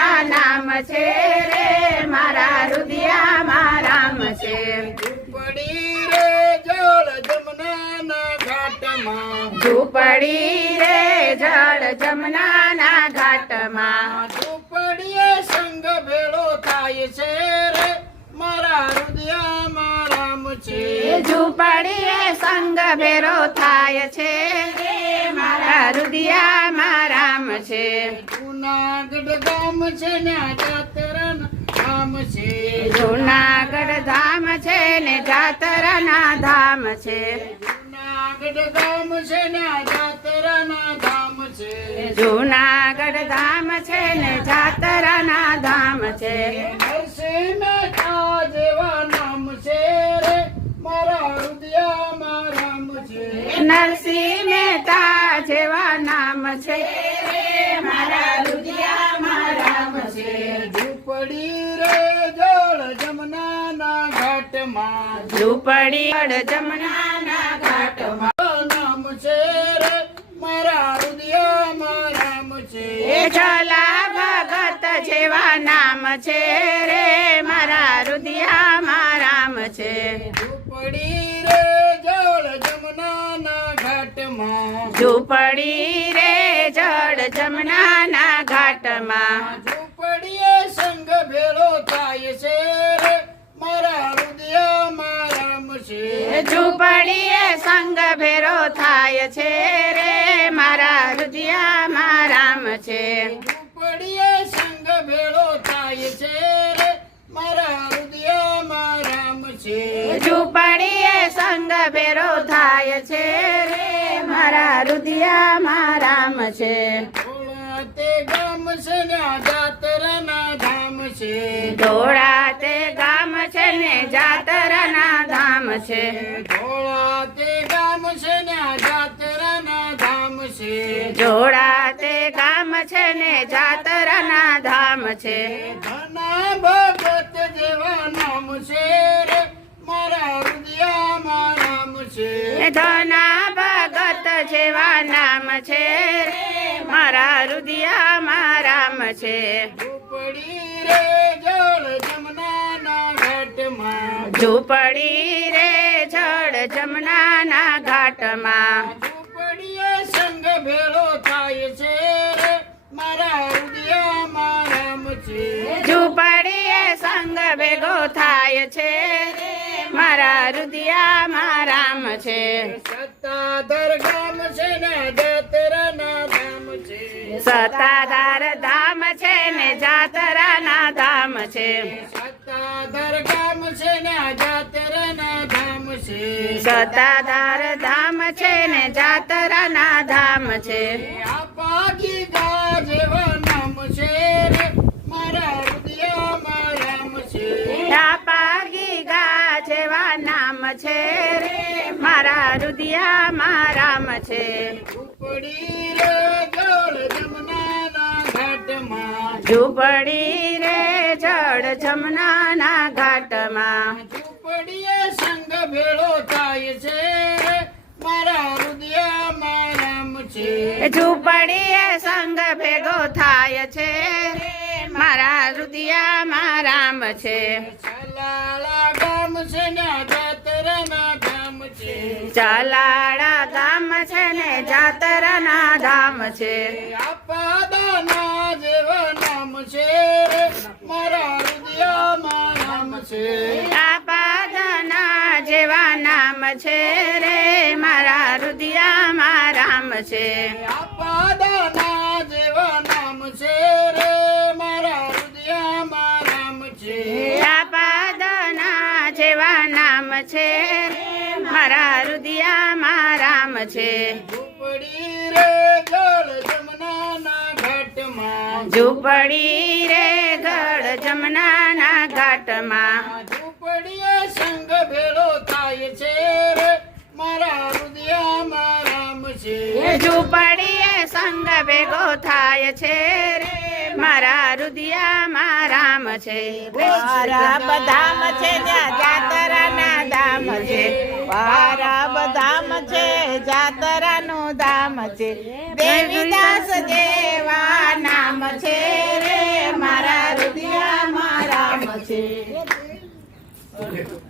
જમના નામ છે રે મારા હૃદયમાં રામ છે ઝૂંપડી રે જળ જમનાના ઘાટમાં ઝૂંપડી રે જળ જમનાના ઘાટમાં ઝૂંપડીએ સંગ ભેળો થાય છે રે મારા હૃદયમાં રામ છે ઝૂંપડીએ સંગ ભેરો થાય છે રે મારા હૃદયમાં રામ છે જૂનાગઢ ગામ છે ને જાતરાના ધામ છે જૂનાગઢ ધામ છે ને જાતરાના ધામ છે જૂનાગઢ ગામ છે ને જાતરાના ધામ છે જૂનાગઢ ધામ છે ને જાતરાના ધામ છે નરસિંહ મહેતા જેવા નામ છે રે મારા હૃદયમાં રામ છે નરસિંહ મહેતા જેવા નામ છે રે મારા હૃદયમાં રામ છે ઝૂંપડી રે જળ જમનાના ઘાટમાં ઝૂંપડી જમનાના ઘાટમાં નામ છે રે મારા હૃદયમાં રામ છે છલા ભગત જેવા નામ છે રે મારા હૃદયમાં રામ છે ઝૂંપડી રે જળ જમનાના ઘાટમાં ઝૂંપડી રે જળ જમનાના ઘાટમાં ઝૂંપડીએ સંગ ભેળો થાય છે રે મારા હૃદયમાં રામ છે ઝૂંપડીએ સંગ ભેરો થાય છે રે મારા હૃદયમાં રામ છે ઝૂંપડીએ સંગ ભેળો થાય છે રે મારા હૃદયમાં રામ છે ઝૂંપડીએ સંગ ભેરો થાય છે રે મારા હૃદયમાં રામ છે ધોળા તે ગામ છે ને જાતરાના ધામ છે ધોળા તે ગામ છે ને જાતરાના ધામ છે ધોળા તે ગામ છે ને જાતરાના ધામ છે ધોળા તે ગામ છે ને જાતરાના ધામ છે ધના ભગત જેવા નામ છે રે મારા હૃદયમાં રામ છે ધના ભગત જેવા નામ છે રે મારા હૃદયમાં રામ છે ઝૂંપડી રે જળ જમનાના ઘાટમાં ઝૂંપડી રે જળ જમનાના ઘાટમાં ઝૂંપડીએ સંગ ભેળો થાય છે રે મારા હૃદયમાં રામ છે ઝૂંપડીએ સંગ ભેગો થાય છે રે મારા હૃદયમાં રામ છે સત્તાધર ગામ છે ને જાતરાના ધામ છે સત્તાધાર ધામ છે ને જાતરાના ધામ છે સત્તાધર ગામ છે ને જાતરાના ધામ છે સત્તાધાર ધામ છે ને જાતરાના ધામ છે પાકી ગા જેવા નામ છે રે મારા હૃદયમાં રામ છે પાગી ગા જેવા નામ છે રે મારા હૃદયમાં રામ છે ઝૂંપડી રે જળ જમનાના ઘાટમાં ઝૂંપડી રે જળ જમનાના ઘાટમાં ઝૂંપડીએ સંગ ભેળો થાય છે રે મારા હૃદયમાં રામ છે ઝૂંપડીએ સંગ ભેગો થાય છે રે મારા હૃદયમાં રામ છે ચલાળા ગામ છે ને જાતરાના ધામ છે ચલાળા ગામ છે ને જાતરાના ધામ છે આપાદાના જેવા નામ છે રે મારા હૃદયમાં રામ છે આપાદના જેવા નામ છે રે મારા હૃદયમાં રામ છે આપાદાના જેવા નામ છે રે મારા હૃદયમાં રામ છે આપાદના જેવા નામ છે રે મારા હૃદયમાં રામ છે ઝૂંપડી રે જળ જમનાના ઘાટમાં ઝૂંપડી રે ગઢ જમનાના ઘાટમાં ઝૂંપડીએ સંગ ભેળો થાય છે રે મારા હૃદયમાં રામ છે ઝૂંપડીએ સંગ ભેગો થાય છે રે મારા હૃદયમાં રામ છે મારા બધામ છે ત્યાં જાતરાના ધામ છે મારા બધામ છે જાતરાનું ધામ છે દેવીદાસ જેવા નામ છે રે